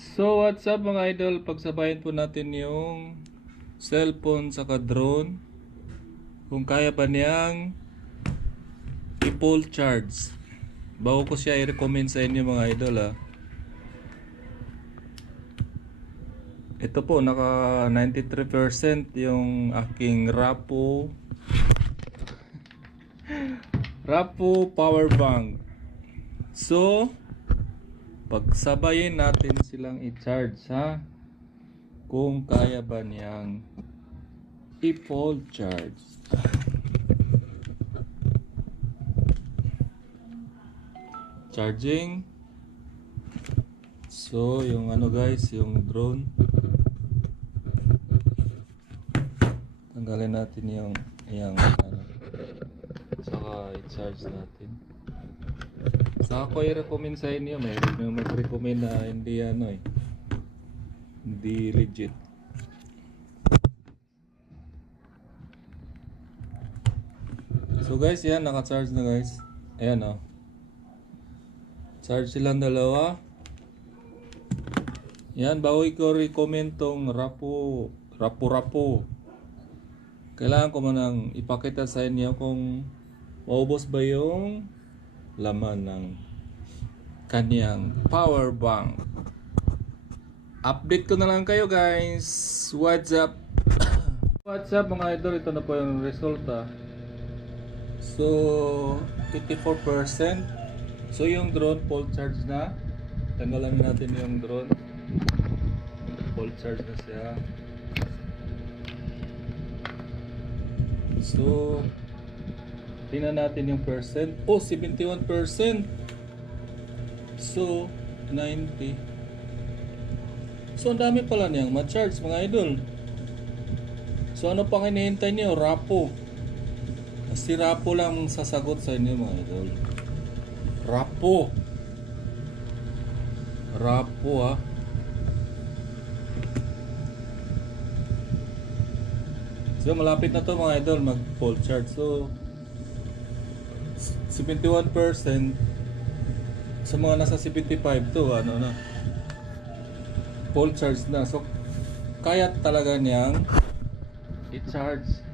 So what's up mga idol, pagsabayan po natin yung cellphone saka drone kung kaya ba niyang i-full charge. Bago ko siya i-recommend sa inyo mga idol Ito po naka 93% yung aking Rapo power bank. So pagsabayin natin silang i-charge kung kaya ba niyang i-full charge. Charging. So yung guys, yung drone, tanggalin natin yung saka i-charge natin. Sa ako i-recommend sa inyo, may mag-recommend na hindi hindi legit. So guys, yan, naka-charge na guys. Ayan charge silang dalawa. Yan, bago ko recommend tong Rapo. Kailangan ko manang ipakita sa inyo kung maubos ba yung laman ng kanyang power bank. Update ko na lang kayo guys. What's up? What's up mga idol? Ito na po yung resulta. So 54%. So yung drone full charge na. Tanggalan natin yung drone. Full charge na siya. So tingnan natin yung percent. 71%. So 90. So ang dami pala niyang ma-charge mga idol. So ano pang hinihintay niyo? Rapo. Si Rapo lang sasagot sa inyo mga idol. Rapo So malapit na to mga idol mag full charge. So 71% sa mga nasa 75 to full charge na. So kaya talaga niyang i-charge